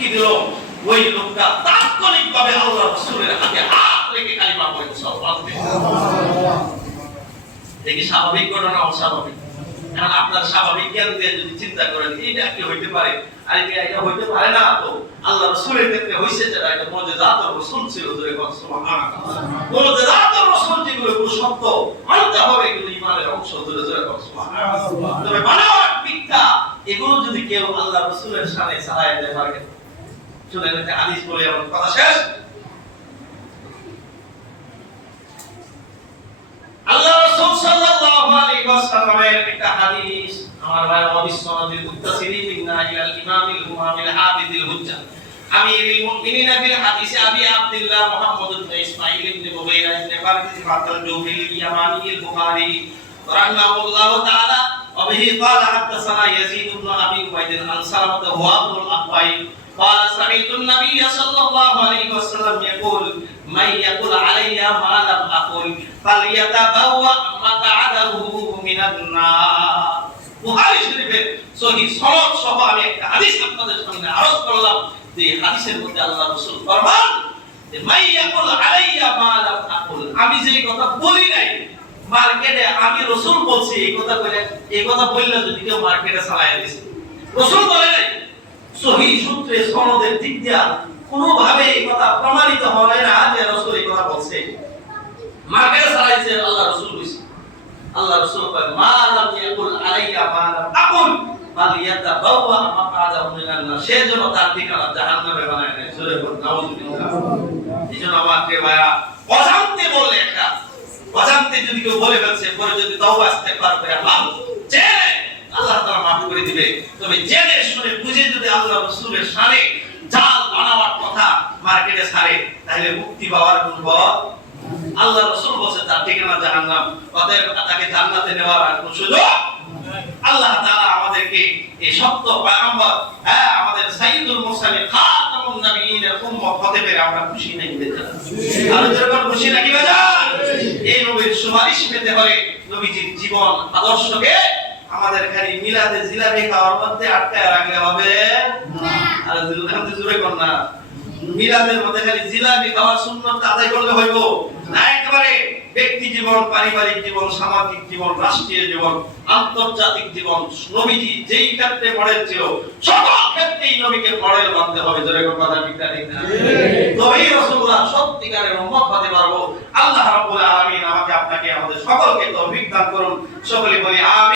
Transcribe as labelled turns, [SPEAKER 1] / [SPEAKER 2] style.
[SPEAKER 1] সাক্ষী দিল? ওই লোকটা তাৎক্ষণিকভাবে আল্লাহ রাসূলের হাতে হাত রেখে কালিমা পড়ে দেখি স্বাভাবিক ঘটনা, অস্বাভাবিক? কারণ আপনার স্বাভাবিক জ্ঞান দিয়ে যদি চিন্তা করেন, এইটা কি হইতে পারে? আর এটা হইতে পারে না তো। আল্লাহ রাসূলের ক্ষেত্রে যেটা, এটা রাসূল ছিল মুজিজাত যেগুলো মানতে হবে, এগুলো ইমানের অংশ তবে মিথ্যা, এগুলো যদি কেউ আল্লাহ রাসূলের সামনে পারে শুনেন একটা হাদিস বলে আমার কথা শেষ আল্লাহ রাসূল সাল্লাল্লাহু আলাইহি ওয়াসাল্লামের একটা হাদিস আমার ভাই অবিশ্বনদীর মুত্তাসিরি মিন্না ইলাল ইমামিল হুমামিল হাফিজিল হুজ্জা আমিরুল মুমিনিন ফিল হাদিস আবি আব্দুল্লাহ মুহাম্মদ ইবনে ইসমাঈল ইবনে মুগীরা ইবনে ফারদিস ফাতাল জুবিল ইয়ামানি আল বুখারী রাহিমাহুল্লাহ তাআলা وبه قال حدثنا يزيد بن ابي عبيد عن سلمة هو ابن الاقوى قال سمعت النبي صلى الله عليه وسلم يقول من يقول علي ما لم اقل فليتبوأ مقعده من النار বুখারী শরীফের সহিহ সনদ সহ আমি একটা হাদিস আপনাদের সামনে আরজ করলাম যে এই হাদিসের মধ্যে আল্লাহ রাসূল ফরমান যে মাই ইয়াকুল আলাইয়া মা লাম আকুল আমি যে কথা বলি নাই মার্কেটে আমি রাসূল বলছি এই কথা বলে এই কথা বললে যদি কেউ মার্কেটে চালায় দিছে রাসূল বলে নাই সহিহ সূত্রে সনদের দিক দিয়া কোনোভাবে এই কথা প্রমাণিত হয় না যে রাসূল এই কথা বলছে। চালাইছে আল্লাহ রাসূল আল্লাহ রাসূল কয়, মা ইয়াকুল আলাইয়া মা আকুল বাল সে যেন তার ঠিকানা জাহান্নামে বানায় আমার প্রিয় ভাইরা অজান্তে বললে একটা। অজান্তে যদি কেউ বলে ফেলছে, পরে যদি করে লাভ জেনে আল্লাহ মাফ করে দিবে। তবে জেনে শুনে বুঝে যদি আল্লাহ রাসূলের শানে জাল বানাবার কথা মার্কেটে ছাড়ে তাহলে মুক্তি পাওয়ার কোন আল্লাহ রাসূল বলেছেন, তার ঠিকানা জাহান্নাম। অতএব তাকে জান্নাতে নেওয়ার আর কোনো সুযোগ আল্লাহ তাআলা আমাদেরকে এই সত্য পয়গম্বর হ্যাঁ আমাদের সাইয়্যিদুল মুরসালিন খাতামুন নবিয়্যিনের উম্মত হতে পেরে আমরা খুশি নাকি বেজান আর যেরকম খুশি নাকি বেজান এই নবীর সুপারিশ পেতে হলে নবীজির জীবন আদর্শকে আমাদের খালি মিলাদে জিলাপি খাওয়ার মধ্যে আটকায় রাখলে হবে? আর জুলখান্তি জুড়ে কর না। মিলাদের মধ্যে খালি জিলাপি খাওয়ার সুন্নত আদায় করলে হইব। না একেবারে ব্যক্তি জীবন পারিবারিক জীবন সামাজিক জীবন রাষ্ট্রীয় জীবন আন্তর্জাতিক জীবন নবীজি যেই ক্ষেত্রে মডেল ছিল সকল ক্ষেত্রেই নবীকে মডেল মানতে হবে। জোরে কোন কথা ঠিক না ঠিক না? তবেই রাসূলুল্লাহ সত্যিকারের উম্মত হতে পারব। আল্লাহ রাব্বুল আলামিন আমাকে আপনাকে আমাদের সকলকে তৌফিক দান করুন। সকলে বলি আমিন।